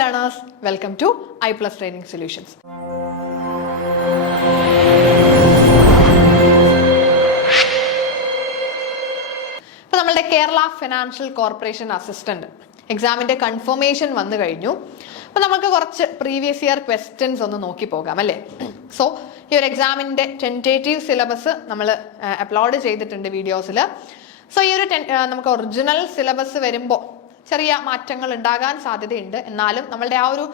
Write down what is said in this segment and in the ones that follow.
learners, welcome to I+ Training Solutions. ഇപ്പോൾ നമ്മളുടെ Kerala financial corporation assistant എക്സാമിന്റെ കൺഫർമേഷൻ വന്നു കഴിഞ്ഞു. അപ്പോൾ നമുക്ക് കുറച്ച് പ്രീവിയസ് ഇയർ ക്വസ്റ്റ്യൻസ് ഒന്ന് നോക്കി പോകാം അല്ലേ. സോ ഈ ഒരു എക്സാമിന്റെ ടെൻറ്റേറ്റീവ് സിലബസ് നമ്മൾ അപ്ലോഡ് ചെയ്തിട്ടുണ്ട് വീഡിയോസിൽ. സോ ഈ ഒരു നമുക്ക് ഒറിജിനൽ സിലബസ് വരുമ്പോൾ ചെറിയ മാറ്റങ്ങൾ ഉണ്ടാകാൻ സാധ്യതയുണ്ട്. എന്നാലും നമ്മളുടെ ആ ഒരു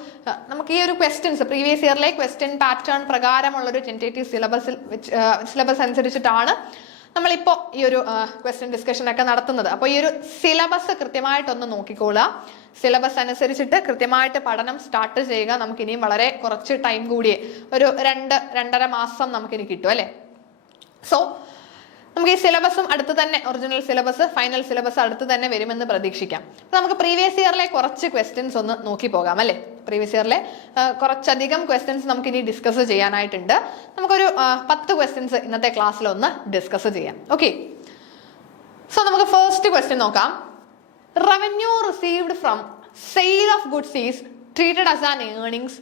നമുക്ക് ഈ ഒരു ക്വസ്റ്റ്യൻസ് പ്രീവിയസ് ഇയറിലെ ക്വസ്റ്റ്യൻ പാറ്റേൺ പ്രകാരമുള്ളൊരു ടെൻറ്റേറ്റീവ് സിലബസ് അനുസരിച്ചിട്ടാണ് നമ്മളിപ്പോൾ ഈ ഒരു ക്വസ്റ്റ്യൻ ഡിസ്കഷൻ ഒക്കെ നടത്തുന്നത്. അപ്പോൾ ഈ ഒരു സിലബസ് കൃത്യമായിട്ടൊന്ന് നോക്കിക്കോളുക. സിലബസ് അനുസരിച്ചിട്ട് കൃത്യമായിട്ട് പഠനം സ്റ്റാർട്ട് ചെയ്യുക. നമുക്കിനിയും വളരെ കുറച്ച് ടൈം കൂടിയേ, ഒരു 2-2.5 മാസം നമുക്കിനി കിട്ടും അല്ലേ. സോ നമുക്ക് ഈ സിലബസും അടുത്ത് തന്നെ, ഒറിജിനൽ സിലബസ് ഫൈനൽ സിലബസ് അടുത്ത് തന്നെ വരുമെന്ന് പ്രതീക്ഷിക്കാം. അപ്പോൾ നമുക്ക് പ്രീവിയസ് ഇയറിലെ കുറച്ച് ക്വസ്റ്റ്യൻസ് ഒന്ന് നോക്കി പോകാം അല്ലേ. പ്രീവിയസ് ഇയറിലെ കുറച്ചധികം ക്വസ്റ്റ്യൻസ് നമുക്ക് ഇനി ഡിസ്കസ് ചെയ്യാനായിട്ടുണ്ട്. നമുക്കൊരു 10 ക്വസ്റ്റ്യൻസ് ഇന്നത്തെ ക്ലാസ്സിൽ ഒന്ന് ഡിസ്കസ് ചെയ്യാം. ഓക്കെ, സോ നമുക്ക് ഫസ്റ്റ് ക്വസ്റ്റ്യൻ നോക്കാം. Revenue received from sale of goods is treated as an earnings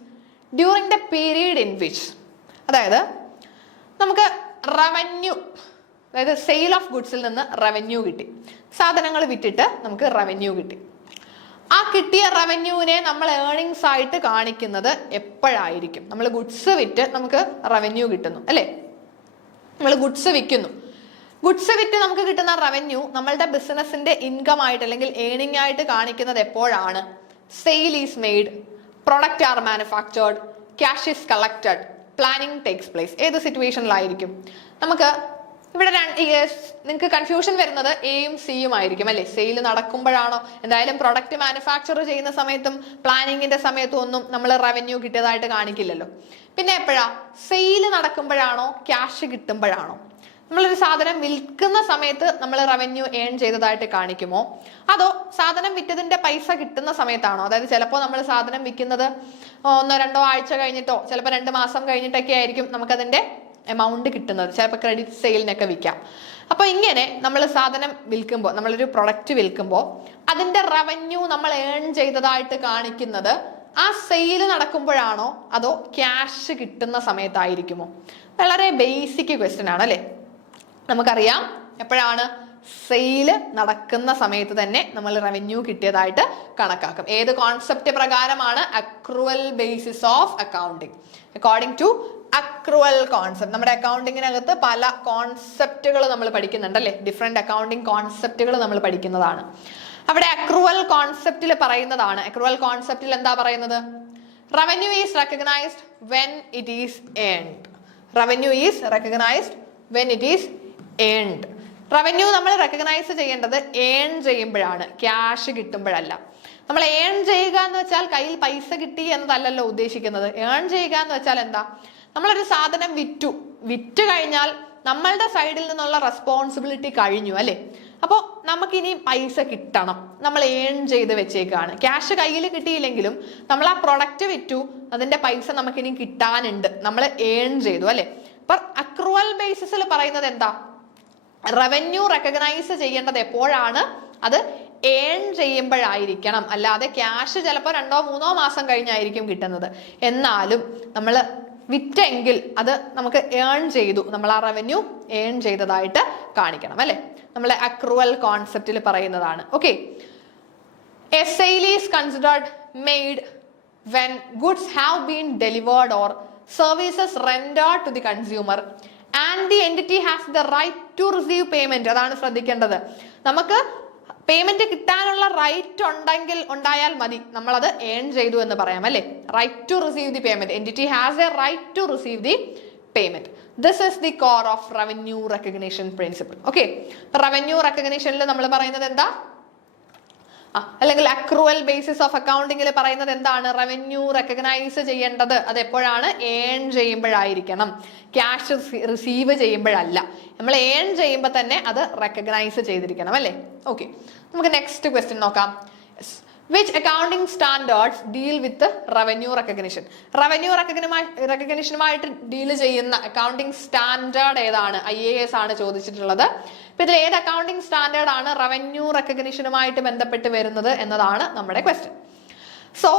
during the period in which, അതായത് നമുക്ക് റവന്യൂ, അതായത് സെയിൽ ഓഫ് ഗുഡ്സിൽ നിന്ന് റവന്യൂ കിട്ടി, സാധനങ്ങൾ വിറ്റിട്ട് നമുക്ക് റവന്യൂ കിട്ടി. ആ കിട്ടിയ റവന്യൂവിനെ നമ്മൾ ഏർണിങ്സ് ആയിട്ട് കാണിക്കുന്നത് എപ്പോഴായിരിക്കും? നമ്മൾ ഗുഡ്സ് വിറ്റ് നമുക്ക് റവന്യൂ കിട്ടുന്നു അല്ലേ. നമ്മൾ ഗുഡ്സ് വിൽക്കുന്നു, ഗുഡ്സ് വിറ്റ് നമുക്ക് കിട്ടുന്ന റവന്യൂ നമ്മളുടെ ബിസിനസിന്റെ ഇൻകം ആയിട്ട് അല്ലെങ്കിൽ ഏർണിംഗ് ആയിട്ട് കാണിക്കുന്നത് എപ്പോഴാണ്? Sale is made, product R manufactured, cash is collected, planning takes place. ഏത് സിറ്റുവേഷനിലായിരിക്കും? നമുക്ക് ഇവിടെ നിങ്ങൾക്ക് കൺഫ്യൂഷൻ വരുന്നത് എയും സിയും ആയിരിക്കും അല്ലെ. സെയിൽ നടക്കുമ്പോഴാണോ? എന്തായാലും പ്രൊഡക്റ്റ് മാനുഫാക്ചർ ചെയ്യുന്ന സമയത്തും പ്ലാനിങ്ങിന്റെ സമയത്തും ഒന്നും നമ്മൾ റവന്യൂ കിട്ടിയതായിട്ട് കാണിക്കില്ലല്ലോ. പിന്നെ എപ്പോഴാ? സെയിൽ നടക്കുമ്പോഴാണോ ക്യാഷ് കിട്ടുമ്പോഴാണോ? നമ്മളൊരു സാധനം വിൽക്കുന്ന സമയത്ത് നമ്മൾ റവന്യൂ ഏൺ ചെയ്തതായിട്ട് കാണിക്കുമോ, അതോ സാധനം വിറ്റതിന്റെ പൈസ കിട്ടുന്ന സമയത്താണോ? അതായത് ചിലപ്പോൾ നമ്മൾ സാധനം വിൽക്കുന്നത് 1-2 ആഴ്ച കഴിഞ്ഞിട്ടോ ചിലപ്പോൾ 2 മാസം കഴിഞ്ഞിട്ടൊക്കെ ആയിരിക്കും നമുക്കതിന്റെ എമൗണ്ട് കിട്ടുന്നത്. ചിലപ്പോൾ ക്രെഡിറ്റ് സെയിലിനൊക്കെ വിൽക്കാം. അപ്പൊ ഇങ്ങനെ നമ്മൾ സാധനം വിൽക്കുമ്പോൾ, നമ്മളൊരു പ്രൊഡക്റ്റ് വിൽക്കുമ്പോൾ അതിന്റെ റവന്യൂ നമ്മൾ ഏൺ ചെയ്തതായിട്ട് കാണിക്കുന്നത് ആ സെയിൽ നടക്കുമ്പോഴാണോ അതോ ക്യാഷ് കിട്ടുന്ന സമയത്തായിരിക്കുമോ? വളരെ ബേസിക് ക്വസ്റ്റ്യൻ ആണ് അല്ലെ. നമുക്കറിയാം എപ്പോഴാണ്? സെയില് നടക്കുന്ന സമയത്ത് തന്നെ നമ്മൾ റവന്യൂ കിട്ടിയതായിട്ട് കണക്കാക്കും. ഏത് കോൺസെപ്റ്റ് പ്രകാരമാണ്? Accrual basis of accounting. According to accrual concept. നമ്മുടെ അക്കൗണ്ടിങ്ങിനകത്ത് പല കോൺസെപ്റ്റുകൾ നമ്മൾ പഠിക്കുന്നുണ്ട് അല്ലേ. ഡിഫറെന്റ് അക്കൗണ്ടിങ് കോൺസെപ്റ്റുകൾ നമ്മൾ പഠിക്കുന്നതാണ്. അവിടെ അക്രൂവൽ കോൺസെപ്റ്റിൽ പറയുന്നതാണ്. അക്രൂവൽ കോൺസെപ്റ്റിൽ എന്താ പറയുന്നത്? Revenue is recognised when it is earned. Revenue is recognised when it is earned. Revenue നമ്മൾ റെക്കഗ്നൈസ് ചെയ്യേണ്ടത് ഏൺ ചെയ്യുമ്പോഴാണ്, ക്യാഷ് കിട്ടുമ്പോഴല്ല. നമ്മൾ ഏൺ ചെയ്യുക എന്ന് വെച്ചാൽ കയ്യിൽ പൈസ കിട്ടി എന്നതല്ലല്ലോ ഉദ്ദേശിക്കുന്നത്. ഏൺ ചെയ്യുക എന്ന് വെച്ചാൽ എന്താ? നമ്മളൊരു സാധനം വിറ്റ് കഴിഞ്ഞാൽ നമ്മളുടെ സൈഡിൽ നിന്നുള്ള റെസ്പോൺസിബിലിറ്റി കഴിഞ്ഞു അല്ലേ. അപ്പോൾ നമുക്കിനി പൈസ കിട്ടണം, നമ്മൾ ഏൺ ചെയ്ത് വെച്ചേക്കാണ്. ക്യാഷ് കയ്യിൽ കിട്ടിയില്ലെങ്കിലും നമ്മൾ ആ പ്രൊഡക്റ്റ് വിറ്റു, അതിന്റെ പൈസ നമുക്കിനി കിട്ടാനുണ്ട്, നമ്മൾ ഏൺ ചെയ്തു അല്ലെ. അപ്പൊ അക്രൂവൽ ബേസിസിൽ പറയുന്നത് എന്താ? റവന്യൂ റെക്കഗ്നൈസ് ചെയ്യേണ്ടത് എപ്പോഴാണ്? അത് ഏൺ ചെയ്യുമ്പോഴായിരിക്കണം. അല്ലാതെ ക്യാഷ് ചിലപ്പോൾ 2-3 മാസം കഴിഞ്ഞായിരിക്കും കിട്ടുന്നത്. എന്നാലും നമ്മൾ വിറ്റെങ്കിൽ അത് നമുക്ക് ഏൺ ചെയ്തു, നമ്മൾ ആ റവന്യൂ ഏൺ ചെയ്തതായിട്ട് കാണിക്കണം അല്ലെ. നമ്മളെ അക്രൂവൽ കോൺസെപ്റ്റിൽ പറയുന്നതാണ്. Okay, a sale is considered made when goods have been delivered or services rendered to the consumer and the entity has the right to receive payment. അതാണ് ശ്രദ്ധിക്കേണ്ടത്. നമുക്ക് പേയ്മെന്റ് കിട്ടാനുള്ള റൈറ്റ് ഉണ്ടായാൽ മതി നമ്മളത് ഏൺ ചെയ്തു എന്ന് പറയാം അല്ലെ. Right to receive the payment. Entity has a right to receive the payment. This is the core of revenue recognition principle. Okay, revenue റെക്കഗ്നിഷനിൽ നമ്മൾ പറയുന്നത് എന്താ? അല്ലെങ്കിൽ അക്രൂവൽ ബേസിസ് ഓഫ് അക്കൗണ്ടിങ്ങിൽ പറയുന്നത് എന്താണ്? റവന്യൂ റെക്കഗ്നൈസ് ചെയ്യേണ്ടത് അത് എപ്പോഴാണ്? ഏൺ ചെയ്യുമ്പോഴായിരിക്കണം, ക്യാഷ് റിസീവ് ചെയ്യുമ്പോഴല്ല. നമ്മൾ ഏൺ ചെയ്യുമ്പോൾ തന്നെ അത് റെക്കഗ്നൈസ് ചെയ്തിരിക്കണം അല്ലേ. ഓക്കെ, നമുക്ക് നെക്സ്റ്റ് ക്വസ്റ്റ്യൻ നോക്കാം. Which accounting standards deal with the revenue recognition? Revenue റെക്കഗ്നിഷനുമായിട്ട് ഡീൽ ചെയ്യുന്ന അക്കൗണ്ടിങ് സ്റ്റാൻഡേർഡ് ഏതാണ്? IAS ആണ് ചോദിച്ചിട്ടുള്ളത്. അപ്പൊ ഇതിൽ ഏത് അക്കൗണ്ടിങ് സ്റ്റാൻഡേർഡ് ആണ് റവന്യൂ റെക്കഗ്നിഷനുമായിട്ട് ബന്ധപ്പെട്ട് വരുന്നത് എന്നതാണ് നമ്മുടെ ക്വസ്റ്റ്യൻ. സോ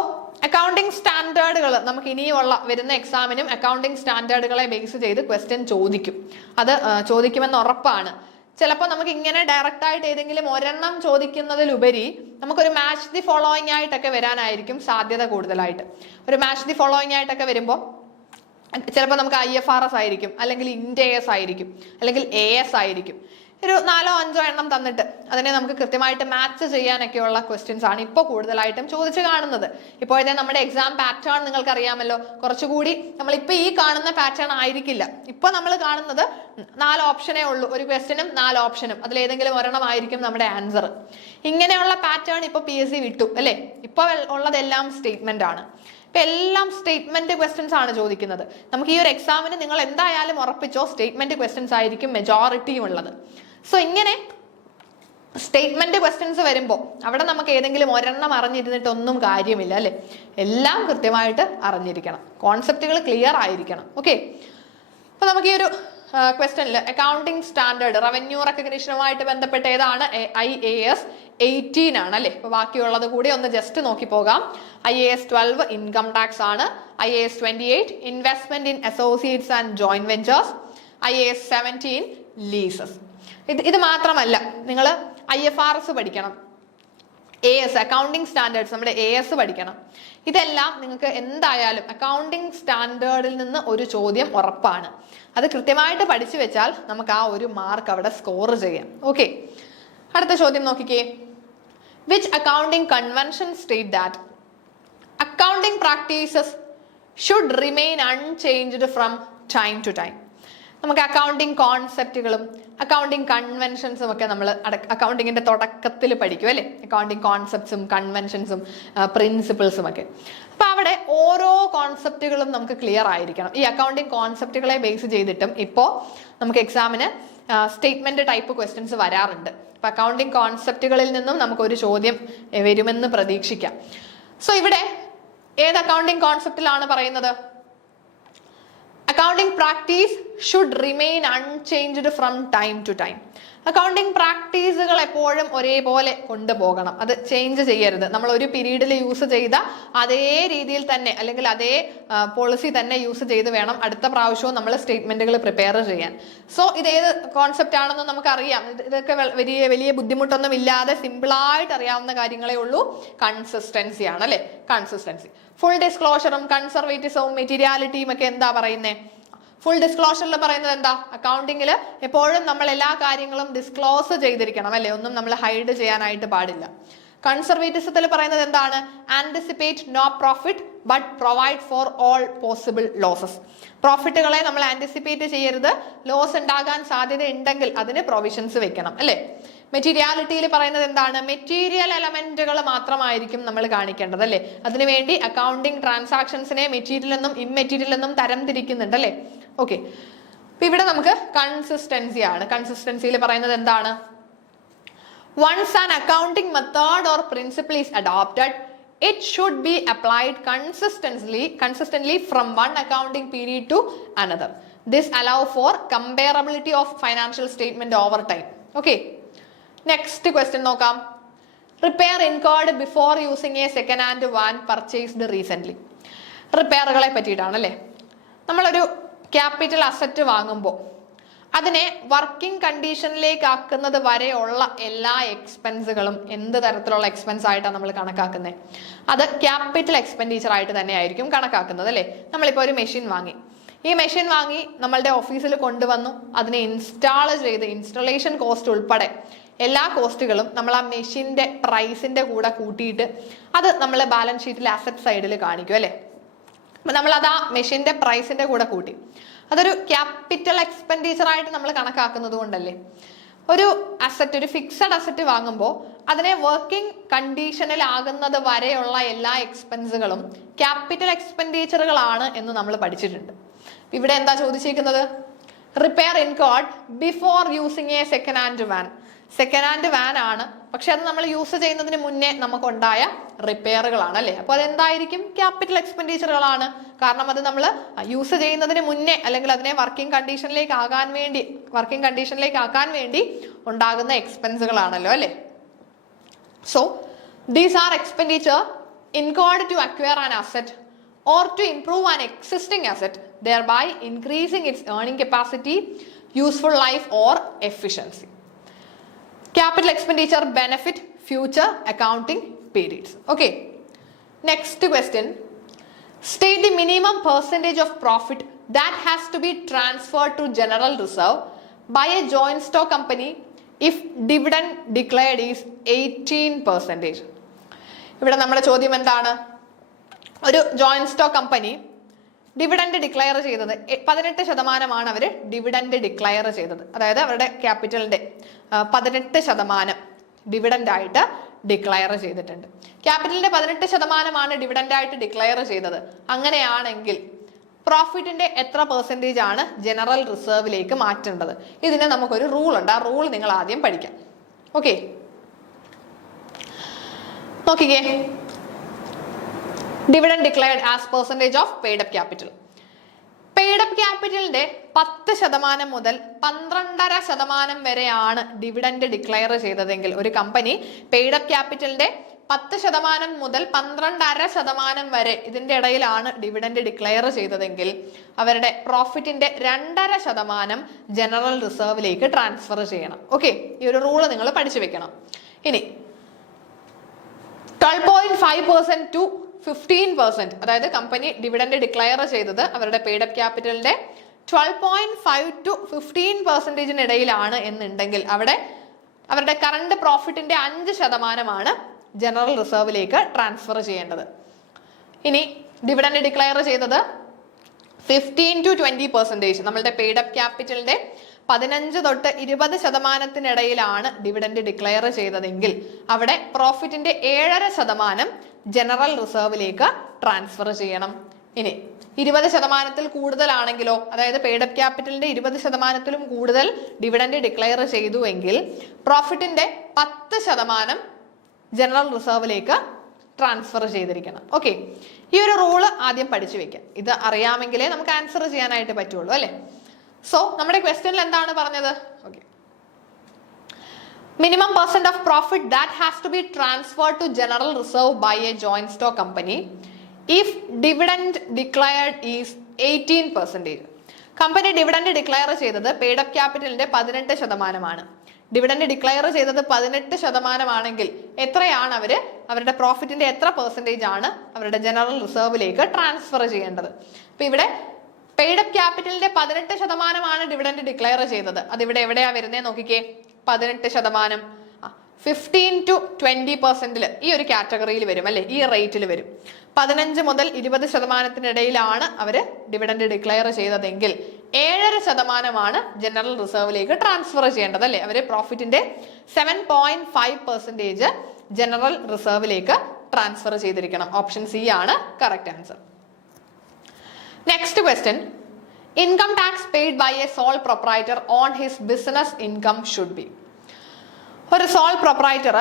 അക്കൗണ്ടിങ് സ്റ്റാൻഡേർഡുകൾ നമുക്ക് ഇനിയുള്ള വരുന്ന എക്സാമിനും അക്കൗണ്ടിങ് സ്റ്റാൻഡേർഡുകളെ ബേസ് ചെയ്ത് ക്വസ്റ്റ്യൻ ചോദിക്കും. അത് ചോദിക്കുമെന്ന് ഉറപ്പാണ്. ചിലപ്പോൾ നമുക്ക് ഇങ്ങനെ ഡയറക്റ്റ് ആയിട്ട് ഏതെങ്കിലും ഒരെണ്ണം ചോദിക്കുന്നതിലുപരി നമുക്കൊരു മാച്ച് ദി ഫോളോയിങ് ആയിട്ടൊക്കെ വരാനായിരിക്കും സാധ്യത കൂടുതലായിട്ട്. ഒരു മാച്ച് ദി ഫോളോയിങ് ആയിട്ടൊക്കെ വരുമ്പോൾ ചിലപ്പോൾ നമുക്ക് IFRS ആയിരിക്കും, അല്ലെങ്കിൽ IND-AS ആയിരിക്കും, അല്ലെങ്കിൽ AS ആയിരിക്കും. ഒരു 4-5 എണ്ണം തന്നിട്ട് അതിനെ നമുക്ക് കൃത്യമായിട്ട് മാച്ച് ചെയ്യാനൊക്കെയുള്ള ക്വസ്റ്റ്യൻസ് ആണ് ഇപ്പോൾ കൂടുതലായിട്ടും ചോദിച്ചു കാണുന്നത്. ഇപ്പോഴത്തെ നമ്മുടെ എക്സാം പാറ്റേൺ നിങ്ങൾക്ക് അറിയാമല്ലോ. കുറച്ചുകൂടി നമ്മളിപ്പോൾ ഈ കാണുന്ന പാറ്റേൺ ആയിരിക്കില്ല. ഇപ്പോൾ നമ്മൾ കാണുന്നത് 4 ഓപ്ഷനേ ഉള്ളൂ. ഒരു ക്വസ്റ്റ്യനും 4 ഓപ്ഷനും, അതിലേതെങ്കിലും ഒരെണ്ണം ആയിരിക്കും നമ്മുടെ ആൻസർ. ഇങ്ങനെയുള്ള പാറ്റേൺ ഇപ്പോൾ PSC വിട്ടു അല്ലേ. ഇപ്പോൾ ഉള്ളതെല്ലാം സ്റ്റേറ്റ്മെന്റ് ആണ്. ഇപ്പൊ എല്ലാം സ്റ്റേറ്റ്മെന്റ് ക്വസ്റ്റ്യൻസ് ആണ് ചോദിക്കുന്നത്. നമുക്ക് ഈ ഒരു എക്സാമിന് നിങ്ങൾ എന്തായാലും ഉറപ്പിച്ചോ സ്റ്റേറ്റ്മെന്റ് ക്വസ്റ്റ്യൻസ് ആയിരിക്കും മെജോറിറ്റിയും ഉള്ളത്. സോ ഇങ്ങനെ സ്റ്റേറ്റ്മെന്റ് ക്വസ്റ്റ്യൻസ് വരുമ്പോൾ അവിടെ നമുക്ക് ഏതെങ്കിലും ഒരെണ്ണം അറിഞ്ഞിരുന്നിട്ടൊന്നും കാര്യമില്ല അല്ലെ. എല്ലാം കൃത്യമായിട്ട് അറിഞ്ഞിരിക്കണം, കോൺസെപ്റ്റുകൾ ക്ലിയർ ആയിരിക്കണം. ഓക്കെ, അപ്പൊ നമുക്ക് ഈ ഒരു ക്വസ്റ്റ്യനിൽ അക്കൗണ്ടിങ് സ്റ്റാൻഡേർഡ് റവന്യൂ റെക്കഗ്നിഷനുമായിട്ട് ബന്ധപ്പെട്ട ഏതാണ്? IAS 18 ആണ് അല്ലെ. അപ്പൊ ബാക്കിയുള്ളത് കൂടി ഒന്ന് ജസ്റ്റ് നോക്കി പോകാം. IAS 12 ഇൻകം ടാക്സ് ആണ്. IAS 28 investment in associates and joint ventures. IAS 17 leases. ഇത് മാത്രമല്ല, നിങ്ങൾ IFRS പഠിക്കണം, AS അക്കൗണ്ടിങ് സ്റ്റാൻഡേർഡ്സ് നമ്മുടെ AS പഠിക്കണം. ഇതെല്ലാം നിങ്ങൾക്ക് എന്തായാലും അക്കൗണ്ടിങ് സ്റ്റാൻഡേർഡിൽ നിന്ന് ഒരു ചോദ്യം ഉറപ്പാണ്. അത് കൃത്യമായിട്ട് പഠിച്ചു വെച്ചാൽ നമുക്ക് ആ ഒരു മാർക്ക് അവിടെ സ്കോർ ചെയ്യാം. ഓക്കെ, അടുത്ത ചോദ്യം നോക്കിക്കേ. Which accounting convention state that accounting practices should remain unchanged from time to time. നമുക്ക് അക്കൗണ്ടിങ് കോൺസെപ്റ്റുകളും അക്കൗണ്ടിങ് കൺവെൻഷൻസും ഒക്കെ നമ്മൾ അക്കൗണ്ടിങ്ങിന്റെ തുടക്കത്തിൽ പഠിക്കും അല്ലെ. അക്കൗണ്ടിങ് കോൺസെപ്റ്റ്സും കൺവെൻഷൻസും പ്രിൻസിപ്പിൾസും ഒക്കെ. അപ്പൊ അവിടെ ഓരോ കോൺസെപ്റ്റുകളും നമുക്ക് ക്ലിയർ ആയിരിക്കണം. ഈ അക്കൗണ്ടിങ് കോൺസെപ്റ്റുകളെ ബേസ് ചെയ്തിട്ടും ഇപ്പോൾ നമുക്ക് എക്സാമിന് സ്റ്റേറ്റ്മെന്റ് ടൈപ്പ് ക്വസ്റ്റ്യൻസ് വരാറുണ്ട്. അപ്പൊ അക്കൗണ്ടിങ് കോൺസെപ്റ്റുകളിൽ നിന്നും നമുക്കൊരു ചോദ്യം വരുമെന്ന് പ്രതീക്ഷിക്കാം. സോ ഇവിടെ ഏത് അക്കൗണ്ടിങ് കോൺസെപ്റ്റിലാണ് പറയുന്നത്? Accounting practice should remain unchanged from time to time. Accounting പ്രാക്ടീസുകൾ എപ്പോഴും ഒരേപോലെ കൊണ്ടുപോകണം, അത് ചേഞ്ച് ചെയ്യരുത്. നമ്മൾ ഒരു പീരീഡിൽ യൂസ് ചെയ്ത അതേ രീതിയിൽ തന്നെ അല്ലെങ്കിൽ അതേ പോളിസി തന്നെ യൂസ് ചെയ്ത് വേണം അടുത്ത പ്രാവശ്യവും നമ്മൾ സ്റ്റേറ്റ്മെന്റുകൾ പ്രിപ്പയർ ചെയ്യാൻ. സോ ഇത് ഏത് കോൺസെപ്റ്റ് ആണെന്ന് നമുക്കറിയാം. ഇതൊക്കെ വലിയ ബുദ്ധിമുട്ടൊന്നും ഇല്ലാതെ സിമ്പിളായിട്ട് അറിയാവുന്ന കാര്യങ്ങളേ ഉള്ളൂ. കൺസിസ്റ്റൻസി ആണ് അല്ലെ. കൺസിസ്റ്റൻസി, ഫുൾ ഡിസ്ക്ലോഷറും കൺസർവേറ്റീവ്സും മെറ്റീരിയാലിറ്റിയും ഒക്കെ എന്താ പറയുന്നത്? ഫുൾ ഡിസ്ക്ലോഷറിൽ പറയുന്നത് എന്താ? അക്കൗണ്ടിങ്ങിൽ എപ്പോഴും നമ്മൾ എല്ലാ കാര്യങ്ങളും ഡിസ്ക്ലോസ് ചെയ്തിരിക്കണം അല്ലെ. ഒന്നും നമ്മൾ ഹൈഡ് ചെയ്യാനായിട്ട് പാടില്ല. കൺസർവേറ്റിസത്തിൽ പറയുന്നത് എന്താണ്? Anticipate no profit but provide for all possible losses. പ്രോഫിറ്റുകളെ നമ്മൾ ആന്റിസിപ്പേറ്റ് ചെയ്യരുത്, ലോസ് ഉണ്ടാകാൻ സാധ്യത ഉണ്ടെങ്കിൽ അതിന് പ്രൊവിഷൻസ് വെക്കണം അല്ലെ. മെറ്റീരിയാലിറ്റിയിൽ പറയുന്നത് എന്താണ്? മെറ്റീരിയൽ എലമെന്റുകൾ മാത്രമായിരിക്കും നമ്മൾ കാണിക്കേണ്ടത് അല്ലെ. അതിനുവേണ്ടി അക്കൗണ്ടിങ് ട്രാൻസാക്ഷൻസിനെ മെറ്റീരിയൽ എന്നും ഇമ്മെറ്റീരിയൽ എന്നും തരം തിരിക്കുന്നുണ്ട് അല്ലെ. ഓക്കെ, അപ്പൊ ഇവിടെ നമുക്ക് കൺസിസ്റ്റൻസി ആണ്. കൺസിസ്റ്റൻസിയിൽ പറയുന്നത് എന്താണ്? Once an accounting method or principle is adopted, it should be applied consistently from one accounting period to another. This allows for comparability of financial statement over time. Okay. Next question നോക്കാം. Repair incurred before using a second hand van purchased recently. റിപ്പയറുകളെ പറ്റിയിട്ടാണ് അല്ലേ. നമ്മളൊരു capital asset വാങ്ങുമ്പോൾ അതിനെ working കണ്ടീഷനിലേക്ക് ആക്കുന്നത് വരെയുള്ള എല്ലാ എക്സ്പെൻസുകളും എന്ത് തരത്തിലുള്ള എക്സ്പെൻസ് ആയിട്ടാണ് നമ്മൾ കണക്കാക്കുന്നത്? അത് ക്യാപിറ്റൽ എക്സ്പെൻഡിച്ചർ ആയിട്ട് തന്നെ ആയിരിക്കും കണക്കാക്കുന്നത് അല്ലേ. നമ്മളിപ്പോൾ ഒരു മെഷീൻ വാങ്ങി, ഈ മെഷീൻ വാങ്ങി നമ്മളുടെ ഓഫീസിൽ കൊണ്ടുവന്നു, അതിനെ ഇൻസ്റ്റാൾ ചെയ്ത് ഇൻസ്റ്റലേഷൻ കോസ്റ്റ് ഉൾപ്പെടെ എല്ലാ കോസ്റ്റുകളും നമ്മൾ ആ മെഷീന്റെ പ്രൈസിന്റെ കൂടെ കൂട്ടിയിട്ട് അത് നമ്മൾ ബാലൻസ് ഷീറ്റിൽ അസറ്റ് സൈഡിൽ കാണിക്കും അല്ലെ. നമ്മൾ അത് ആ മെഷീന്റെ പ്രൈസിന്റെ കൂടെ കൂട്ടി അതൊരു ക്യാപിറ്റൽ എക്സ്പെൻഡിച്ചർ ആയിട്ട് നമ്മൾ കണക്കാക്കുന്നത് കൊണ്ടല്ലേ. ഒരു അസറ്റ്, ഒരു ഫിക്സഡ് അസറ്റ് വാങ്ങുമ്പോൾ അതിനെ വർക്കിംഗ് കണ്ടീഷനിൽ ആകുന്നത് വരെയുള്ള എല്ലാ എക്സ്പെൻസുകളും ക്യാപിറ്റൽ എക്സ്പെൻഡിച്ചറുകളാണ് എന്ന് നമ്മൾ പഠിച്ചിട്ടുണ്ട്. ഇവിടെ എന്താ ചോദിച്ചിരിക്കുന്നത്? Repair incurred before using A second hand van. Second hand van ആണ്, പക്ഷെ അത് നമ്മൾ യൂസ് ചെയ്യുന്നതിന് മുന്നേ നമുക്കുണ്ടായ റിപ്പയറുകളാണ് അല്ലെ. അപ്പൊ അതെന്തായിരിക്കും? ക്യാപിറ്റൽ എക്സ്പെൻഡിച്ചറുകളാണ്. കാരണം അത് നമ്മൾ യൂസ് ചെയ്യുന്നതിന് മുന്നേ അല്ലെങ്കിൽ അതിനെ വർക്കിംഗ് കണ്ടീഷനിലേക്ക് ആക്കാൻ വേണ്ടി ഉണ്ടാകുന്ന എക്സ്പെൻസുകളാണല്ലോ അല്ലെ. So these are expenditure incurred to acquire an asset or to improve an existing asset, thereby increasing its earning capacity, useful life or efficiency. Capital expenditure benefit future accounting periods. Okay. Next question. State the minimum percentage of profit that has to be transferred to general reserve by a joint stock company if dividend declared is 18%. ഇവിടെ നമ്മുടെ ചോദ്യം എന്താണ്? ഒരു joint stock company dividend declare ചെയ്തത് 18% അവർ dividend declare ചെയ്തത്. അതായത് അവരുടെ ക്യാപിറ്റലിന്റെ 18% dividend ആയിട്ട് ഡിക്ലെയർ ചെയ്തിട്ടുണ്ട്. ക്യാപിറ്റലിന്റെ 18% ഡിവിഡൻഡ് ആയിട്ട് ഡിക്ലെയർ ചെയ്തത്. അങ്ങനെയാണെങ്കിൽ പ്രോഫിറ്റിന്റെ എത്ര പെർസെൻറ്റേജ് ആണ് ജനറൽ റിസർവിലേക്ക് മാറ്റേണ്ടത്? ഇതിന് നമുക്കൊരു റൂൾ ഉണ്ട്. ആ റൂൾ നിങ്ങൾ ആദ്യം പഠിക്കാം. ഓക്കെ, നോക്കിക്കേ. Dividend declared as percentage of paid up capital. Paid up ക്യാപിറ്റലിന്റെ 10% മുതൽ 12.5% വരെയാണ് ഡിവിഡൻഡ് ഡിക്ലെയർ ചെയ്തതെങ്കിൽ, ഒരു കമ്പനി പെയ്ഡ് അപ്പ് ക്യാപിറ്റലിന്റെ 10% മുതൽ 12.5% വരെ ഇതിന്റെ ഇടയിലാണ് ഡിവിഡൻഡ് ഡിക്ലെയർ ചെയ്തതെങ്കിൽ അവരുടെ പ്രോഫിറ്റിന്റെ 2.5% ജനറൽ റിസർവിലേക്ക് ട്രാൻസ്ഫർ ചെയ്യണം. ഓക്കെ, ഈ ഒരു റൂള് നിങ്ങൾ പഠിച്ചു വെക്കണം. ഇനി 12.5% to 15%, അതായത് കമ്പനി ഡിവിഡൻഡ് ഡിക്ലെയർ ചെയ്തത് അവരുടെ പെയ്ഡ് അപ്പ് ക്യാപിറ്റലിന്റെ 12.5 to 15% ഇടയിലാണ് എന്നുണ്ടെങ്കിൽ അവിടെ അവരുടെ കറണ്ട് പ്രോഫിറ്റിന്റെ 5% ജനറൽ റിസർവിലേക്ക് ട്രാൻസ്ഫർ ചെയ്യേണ്ടത്. ഇനി ഡിവിഡൻഡ് ഡിക്ലെയർ ചെയ്തത് 15 to 20%, നമ്മളുടെ പെയ്ഡ് അപ്പ് ക്യാപിറ്റലിന്റെ 15 തൊട്ട് 20% ഇടയിലാണ് ഡിവിഡൻഡ് ഡിക്ലെയർ ചെയ്തതെങ്കിൽ അവിടെ പ്രോഫിറ്റിന്റെ 7.5% ജനറൽ റിസർവിലേക്ക് ട്രാൻസ്ഫർ ചെയ്യണം. ഇനി 20% കൂടുതലാണെങ്കിലോ, അതായത് പെയ്ഡ് അപ്പ് ക്യാപിറ്റലിന്റെ 20%-ലും കൂടുതൽ ഡിവിഡൻഡ് ഡിക്ലെയർ ചെയ്തു എങ്കിൽ പ്രോഫിറ്റിന്റെ 10% ജനറൽ റിസർവിലേക്ക് ട്രാൻസ്ഫർ ചെയ്തിരിക്കണം. ഓക്കെ, ഈ ഒരു റൂള് ആദ്യം പഠിച്ചു വെക്കാം. ഇത് അറിയാമെങ്കിലേ നമുക്ക് ആൻസർ ചെയ്യാനായിട്ട് പറ്റുള്ളൂ, അല്ലെ? സോ നമ്മുടെ ക്വസ്റ്റ്യനിൽ എന്താണ് പറഞ്ഞത്? Okay, minimum percent of profit that has to be transferred to general reserve by a joint stock company if dividend declared is 18%. Company dividend declare ചെയ്തത് പെയ്ഡ് അപ്പ് ക്യാപിറ്റലിന്റെ 18%. ഡിവിഡൻഡ് ഡിക്ലെയർ ചെയ്തത് 18% ആണെങ്കിൽ എത്രയാണ് അവരുടെ പ്രോഫിറ്റിന്റെ എത്ര പെർസെൻറ്റേജ് ആണ് അവരുടെ ജനറൽ റിസർവിലേക്ക് transfer ചെയ്യേണ്ടത്? അപ്പൊ ഇവിടെ പെയ്ഡ് അപ്പ് ക്യാപിറ്റലിന്റെ 18% ഡിവിഡൻഡ് ഡിക്ലെയർ ചെയ്തത്. അതിവിടെ എവിടെയാ വരുന്നേ നോക്കിക്കേ. 18%, 15 to 20% ഈ ഒരു കാറ്റഗറിയിൽ വരും, അല്ലെ? ഈ റേറ്റിൽ വരും. 15 മുതൽ 20% അവര് ഡിവിഡൻഡ് ഡിക്ലെയർ ചെയ്തതെങ്കിൽ 7.5% ജനറൽ റിസർവിലേക്ക് ട്രാൻസ്ഫർ ചെയ്യേണ്ടത്, അല്ലെ? അവര് പ്രോഫിറ്റിന്റെ 7.5% ജനറൽ റിസർവിലേക്ക് ട്രാൻസ്ഫർ ചെയ്തിരിക്കണം. ഓപ്ഷൻ സി ആണ് correct answer. Next question. Income tax paid by a sole proprietor on his business income should be. ഒരു സോൾ പ്രൊപ്രൈറ്റർ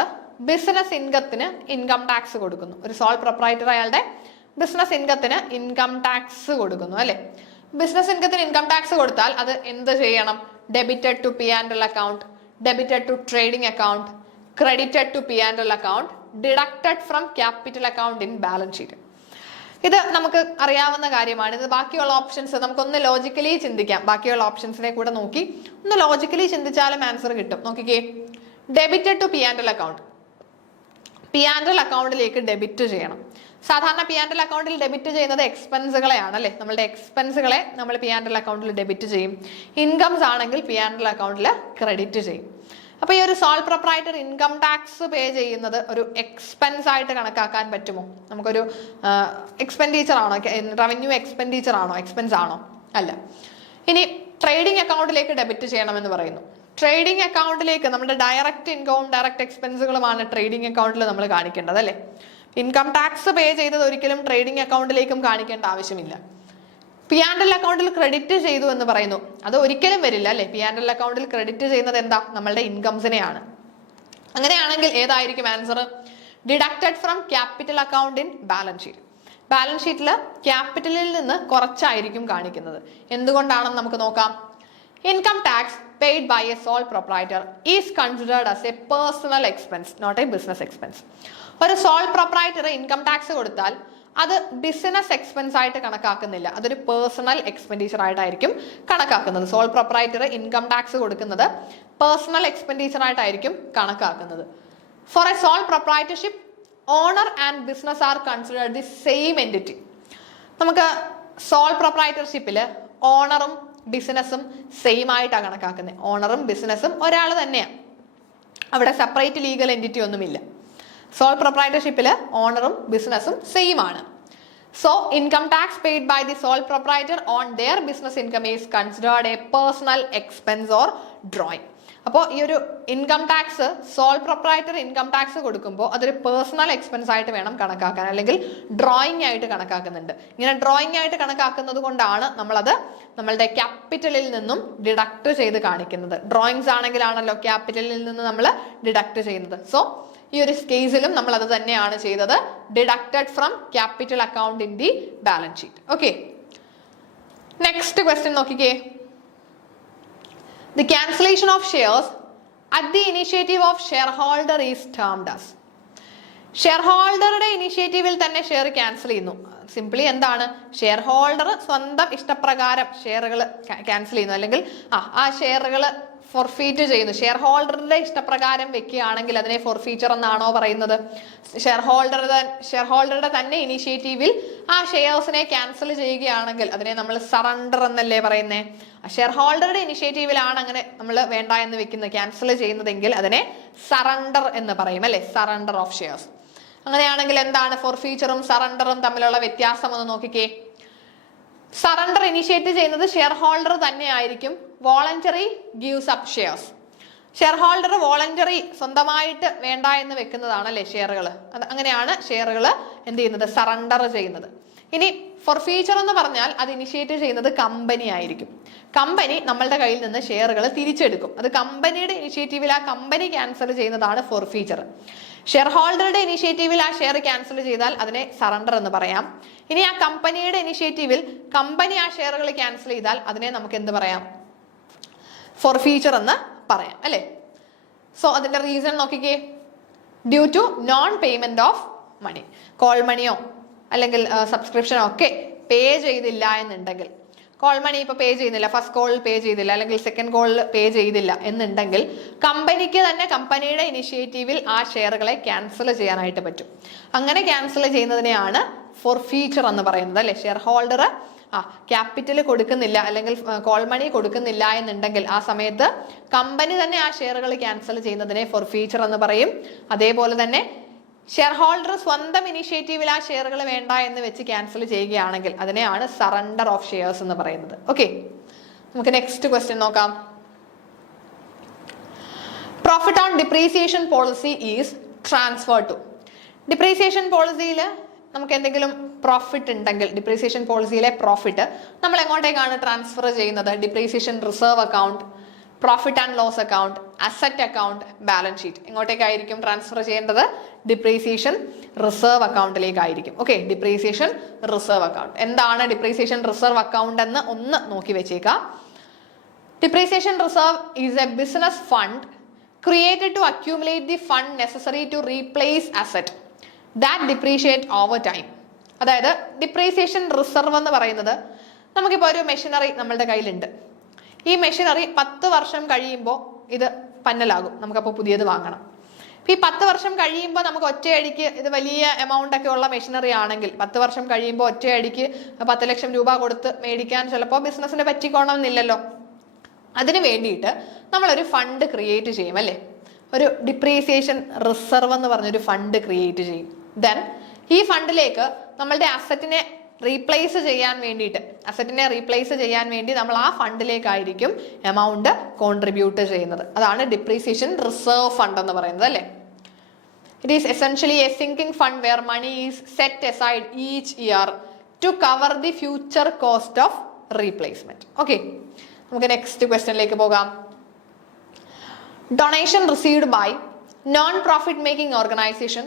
ബിസിനസ് ഇൻകത്തിന് ഇൻകം ടാക്സ് കൊടുക്കുന്നു. ഒരു സോൾ പ്രൊപ്രൈറ്റർ അയാളുടെ ബിസിനസ് ഇൻകത്തിന് ഇൻകം ടാക്സ് കൊടുക്കുന്നു, അല്ലെ? ബിസിനസ് ഇൻകത്തിന് ഇൻകം ടാക്സ് കൊടുത്താൽ അത് എന്ത് ചെയ്യണം? Debited to P&L account, debited to trading account, credited to P&L account, deducted from capital account in balance sheet. ഇത് നമുക്ക് അറിയാവുന്ന കാര്യമാണ്. ഇത് ബാക്കിയുള്ള ഓപ്ഷൻസ് നമുക്കൊന്ന് ലോജിക്കലി ചിന്തിക്കാം. ബാക്കിയുള്ള ഓപ്ഷൻസിനെ കൂടെ നോക്കി ഒന്ന് ലോജിക്കലി ചിന്തിച്ചാലും ആൻസർ കിട്ടും. നോക്കിക്കേ, debited to P&L account, P&L അക്കൗണ്ടിലേക്ക് ഡെബിറ്റ് ചെയ്യണം. സാധാരണ P&L അക്കൗണ്ടിൽ ഡെബിറ്റ് ചെയ്യുന്നത് എക്സ്പെൻസുകളെയാണ്, അല്ലെ? നമ്മളുടെ എക്സ്പെൻസുകളെ നമ്മൾ P&L അക്കൗണ്ടിൽ ഡെബിറ്റ് ചെയ്യും. ഇൻകംസ് ആണെങ്കിൽ P&L അക്കൗണ്ടിൽ ക്രെഡിറ്റ് ചെയ്യും. അപ്പൊ ഈ ഒരു sole proprietor income tax pay ചെയ്യുന്നത് ഒരു എക്സ്പെൻസ് ആയിട്ട് കണക്കാക്കാൻ പറ്റുമോ? നമുക്കൊരു എക്സ്പെൻഡിച്ചർ ആണോ? റവന്യൂ എക്സ്പെൻഡിച്ചർ ആണോ? എക്സ്പെൻസ് ആണോ? അല്ല. ഇനി ട്രേഡിംഗ് അക്കൗണ്ടിലേക്ക് ഡെബിറ്റ് ചെയ്യണമെന്ന് പറയുന്നു. ട്രേഡിംഗ് അക്കൗണ്ടിലേക്ക് നമ്മുടെ ഡയറക്റ്റ് ഇൻകവും ഡയറക്റ്റ് എക്സ്പെൻസുകളുമാണ് ട്രേഡിംഗ് അക്കൗണ്ടിൽ നമ്മൾ കാണിക്കേണ്ടത്, അല്ലെ? ഇൻകം ടാക്സ് പേ ചെയ്തത് ഒരിക്കലും ട്രേഡിംഗ് അക്കൗണ്ടിലേക്കും കാണിക്കേണ്ട ആവശ്യമില്ല. P&L അക്കൗണ്ടിൽ ക്രെഡിറ്റ് ചെയ്തു എന്ന് പറയുന്നു, അത് ഒരിക്കലും വരില്ല, അല്ലെ? P&L അക്കൗണ്ടിൽ ക്രെഡിറ്റ് ചെയ്യുന്നത് എന്താ? നമ്മളുടെ ഇൻകംസിനെയാണ്. അങ്ങനെയാണെങ്കിൽ ഏതായിരിക്കും answer? Deducted from capital account in balance sheet. Balance ഷീറ്റിൽ ക്യാപിറ്റലിൽ നിന്ന് കുറച്ചായിരിക്കും കാണിക്കുന്നത്. എന്തുകൊണ്ടാണെന്ന് നമുക്ക് നോക്കാം. Income tax paid by a sole proprietor is considered as a personal expense, not a business expense. ഒരു സോൾ പ്രൊപ്രൈറ്റർ ഇൻകം ടാക്സ് കൊടുത്താൽ അത് ബിസിനസ് എക്സ്പെൻസ് ആയിട്ട് കണക്കാക്കുന്നില്ല, അതൊരു പേഴ്സണൽ എക്സ്പെൻഡിച്ചർ ആയിട്ടായിരിക്കും കണക്കാക്കുന്നത്. സോൾ പ്രൊപ്രൈറ്റർ ഇൻകം ടാക്സ് കൊടുക്കുന്നത് പേഴ്സണൽ എക്സ്പെൻഡിച്ചർ ആയിട്ടായിരിക്കും കണക്കാക്കുന്നത്. For a sole proprietorship owner and business are considered the same entity. നമുക്ക് സോൾ പ്രൊപ്രൈറ്റർഷിപ്പിൽ ഓണറും ബിസിനസ്സും സെയിം ആയിട്ടാണ് കണക്കാക്കുന്നത്. ഓണറും ബിസിനസ്സും ഒരാൾ തന്നെയാണ്, അവിടെ സെപ്പറേറ്റ് ലീഗൽ എൻറ്റിറ്റി ഒന്നുമില്ല. സോൾ പ്രൊപ്രൈറ്റർഷിപ്പിൽ ഓണറും ബിസിനസ്സും സെയിം ആണ്. So income tax paid by the sole proprietor on their business income is considered a personal expense or drawing. അപ്പോൾ ഈ ഒരു income tax sole proprietor income tax കൊടുക്കുമ്പോൾ അതൊരു പേഴ്സണൽ എക്സ്പെൻസ് ആയിട്ട് വേണം കണക്കാക്കാൻ, അല്ലെങ്കിൽ ഡ്രോയിങ് ആയിട്ട് കണക്കാക്കുന്നുണ്ട്. ഇങ്ങനെ ഡ്രോയിങ് ആയിട്ട് കണക്കാക്കുന്നത് കൊണ്ടാണ് നമ്മളത് നമ്മളുടെ ക്യാപിറ്റലിൽ നിന്നും ഡിഡക്ട് ചെയ്ത് കാണിക്കുന്നത്. ഡ്രോയിങ്സ് ആണെങ്കിലാണല്ലോ ക്യാപിറ്റലിൽ നിന്ന് നമ്മൾ ഡിഡക്ട് ചെയ്യുന്നത്. സോ ഈ ഒരു കേസിലും നമ്മൾ അത് തന്നെയാണ് ചെയ്തത്, deducted from capital account in the balance sheet. Okay, next question നോക്കിക്കേ. The cancellation of shares at the initiative of shareholder is termed as. ഷെയർ ഹോൾഡറുടെ ഇനിഷ്യേറ്റീവിൽ തന്നെ ഷെയർ ക്യാൻസൽ ചെയ്യുന്നു. സിംപ്ലി എന്താണ്, ഷെയർ ഹോൾഡർ സ്വന്തം ഇഷ്ടപ്രകാരം ഷെയറുകൾ ക്യാൻസൽ ചെയ്യുന്നു, അല്ലെങ്കിൽ ആ ഷെയറുകൾ ഫോർഫീറ്റ് ചെയ്യുന്നു. ഷെയർ ഹോൾഡറുടെ ഇഷ്ടപ്രകാരം വെക്കുകയാണെങ്കിൽ അതിനെ ഫോർഫീച്ചർ എന്നാണോ പറയുന്നത്? ഷെയർ ഹോൾഡറുടെ തന്നെ ഇനിഷ്യേറ്റീവിൽ ആ ഷെയർസിനെ ക്യാൻസൽ ചെയ്യുകയാണെങ്കിൽ അതിനെ നമ്മൾ സറണ്ടർ എന്നല്ലേ പറയുന്നത്. ഷെയർ ഹോൾഡറുടെ ഇനിഷ്യേറ്റീവിലാണ് അങ്ങനെ നമ്മൾ വേണ്ട എന്ന് വെക്കുന്നത്, ക്യാൻസൽ ചെയ്യുന്നതെങ്കിൽ അതിനെ സറണ്ടർ എന്ന് പറയും, അല്ലെ? Surrender of shares. അങ്ങനെയാണെങ്കിൽ എന്താണ് ഫോർഫീച്ചറും സറണ്ടറും തമ്മിലുള്ള വ്യത്യാസം ഒന്ന് നോക്കിക്കേ. സറണ്ടർ ഇനിഷ്യേറ്റ് ചെയ്യുന്നത് ഷെയർ ഹോൾഡർ തന്നെ ആയിരിക്കും. Voluntary gives up shares. Share holder voluntary സ്വന്തമായിട്ട് വേണ്ട എന്ന് വെക്കുന്നതാണ് അല്ലെ ഷെയറുകൾ. അത് അങ്ങനെയാണ് ഷെയറുകൾ എന്ത് ചെയ്യുന്നത്, സറണ്ടർ ചെയ്യുന്നത്. ഇനി ഫോർഫീച്ചർ എന്ന് പറഞ്ഞാൽ അത് ഇനിഷ്യേറ്റ് ചെയ്യുന്നത് കമ്പനി ആയിരിക്കും. കമ്പനി നമ്മളുടെ കയ്യിൽ നിന്ന് ഷെയറുകൾ തിരിച്ചെടുക്കും. അത് കമ്പനിയുടെ ഇനിഷ്യേറ്റീവിൽ ആ കമ്പനി ക്യാൻസൽ ചെയ്യുന്നതാണ് ഫോർഫീച്ചർ. ഷെയർ ഹോൾഡറുടെ ഇനിഷ്യേറ്റീവിൽ ആ ഷെയർ ക്യാൻസൽ ചെയ്താൽ അതിനെ സറണ്ടർ എന്ന് പറയാം. ഇനി ആ കമ്പനിയുടെ ഇനിഷ്യേറ്റീവിൽ കമ്പനി ആ ഷെയറുകൾ ക്യാൻസൽ ചെയ്താൽ അതിനെ നമുക്ക് എന്ത് പറയാം, ഫോർഫീച്ചർ എന്ന് പറയാം, അല്ലെ? സോ അതിന്റെ റീസൺ നോക്കിക്കേ. Due to non payment of money, call മണിയോ അല്ലെങ്കിൽ സബ്സ്ക്രിപ്ഷനോ ഒക്കെ പേ ചെയ്തില്ല എന്നുണ്ടെങ്കിൽ, കോൾ മണി ഇപ്പൊ പേ ചെയ്യുന്നില്ല, ഫസ്റ്റ് കോളിൽ പേ ചെയ്തില്ല, അല്ലെങ്കിൽ സെക്കൻഡ് കോളിൽ പേ ചെയ്തില്ല എന്നുണ്ടെങ്കിൽ കമ്പനിക്ക് തന്നെ കമ്പനിയുടെ ഇനിഷ്യേറ്റീവിൽ ആ ഷെയറുകളെ ക്യാൻസൽ ചെയ്യാനായിട്ട് പറ്റും. അങ്ങനെ ക്യാൻസൽ ചെയ്യുന്നതിനെയാണ് ഫോർഫീച്ചർ എന്ന് പറയുന്നത്, അല്ലെ? ഷെയർ ഹോൾഡർ ക്യാപിറ്റൽ കൊടുക്കുന്നില്ല അല്ലെങ്കിൽ കോൾ മണി കൊടുക്കുന്നില്ല എന്നുണ്ടെങ്കിൽ ആ സമയത്ത് കമ്പനി തന്നെ ആ ഷെയറുകൾ ക്യാൻസൽ ചെയ്യുന്നതിനെ ഫോർഫീച്ചർ എന്ന് പറയും. അതേപോലെ തന്നെ ഷെയർ ഹോൾഡർ സ്വന്തം ഇനിഷ്യേറ്റീവിൽ ആ ഷെയറുകൾ വേണ്ട എന്ന് വെച്ച് ക്യാൻസൽ ചെയ്യുകയാണെങ്കിൽ അതിനെയാണ് സറണ്ടർ ഓഫ് ഷെയർസ് എന്ന് പറയുന്നത്. ഓക്കെ, നമുക്ക് നെക്സ്റ്റ് ക്വസ്റ്റ്യൻ നോക്കാം. Profit on depreciation policy is transfer to. Depreciation പോളിസിയിൽ നമുക്ക് എന്തെങ്കിലും പ്രോഫിറ്റ് ഉണ്ടെങ്കിൽ ഡിപ്രീസിയേഷൻ പോളിസിയിലെ പ്രോഫിറ്റ് നമ്മൾ എങ്ങോട്ടേക്കാണ് ട്രാൻസ്ഫർ ചെയ്യുന്നത്? Depreciation reserve account, profit and loss account, asset account, balance sheet. എങ്ങോട്ടേക്കായിരിക്കും ട്രാൻസ്ഫർ ചെയ്യേണ്ടത്? ഡിപ്രീസിയേഷൻ റിസർവ് അക്കൗണ്ടിലേക്കായിരിക്കും. Okay, depreciation reserve account. എന്താണ് ഡിപ്രീസിയേഷൻ റിസർവ് അക്കൗണ്ട് എന്ന് ഒന്ന് നോക്കി വെച്ചേക്കാം. Depreciation reserve is a business fund created to accumulate the fund necessary to replace asset that depreciate over time. അതായത് depreciation reserve എന്ന് പറയുന്നത്, നമുക്കിപ്പോൾ ഒരു മെഷീനറി നമ്മളുടെ കയ്യിലുണ്ട്. ഈ മെഷീനറി 10 വർഷം കഴിയുമ്പോൾ ഇത് പന്നലാകും, നമുക്കപ്പോൾ പുതിയത് വാങ്ങണം. ഈ 10 വർഷം കഴിയുമ്പോൾ നമുക്ക് ഒറ്റയടിക്ക്, ഇത് വലിയ എമൗണ്ട് ഒക്കെ ഉള്ള മെഷീനറി ആണെങ്കിൽ 10 വർഷം കഴിയുമ്പോൾ ഒറ്റയടിക്ക് 10 ലക്ഷം രൂപ കൊടുത്ത് മേടിക്കാൻ ചിലപ്പോൾ ബിസിനസ്സിന് പറ്റിക്കോണമെന്നില്ലല്ലോ. അതിന് വേണ്ടിയിട്ട് നമ്മളൊരു ഫണ്ട് ക്രിയേറ്റ് ചെയ്യും, അല്ലേ? ഒരു ഡിപ്രീസിയേഷൻ റിസർവ് എന്ന് പറഞ്ഞൊരു ഫണ്ട് ക്രിയേറ്റ് ചെയ്യും. ദെൻ ഈ ഫണ്ടിലേക്ക് നമ്മളുടെ അസറ്റിനെ റീപ്ലേസ് ചെയ്യാൻ വേണ്ടി നമ്മൾ ആ ഫണ്ടിലേക്കായിരിക്കും എമൗണ്ട് കോൺട്രിബ്യൂട്ട് ചെയ്യുന്നത്. അതാണ് ഡിപ്രീസിയേഷൻ റിസർവ് ഫണ്ട് എന്ന് പറയുന്നത്, അല്ലേ? It is essentially a sinking fund where money is set aside each year to cover the future cost of replacement. Okay, നമുക്ക് നെക്സ്റ്റ് ക്വസ്റ്റ്യനിലേക്ക് പോകാം. Donation received by non profit making organisation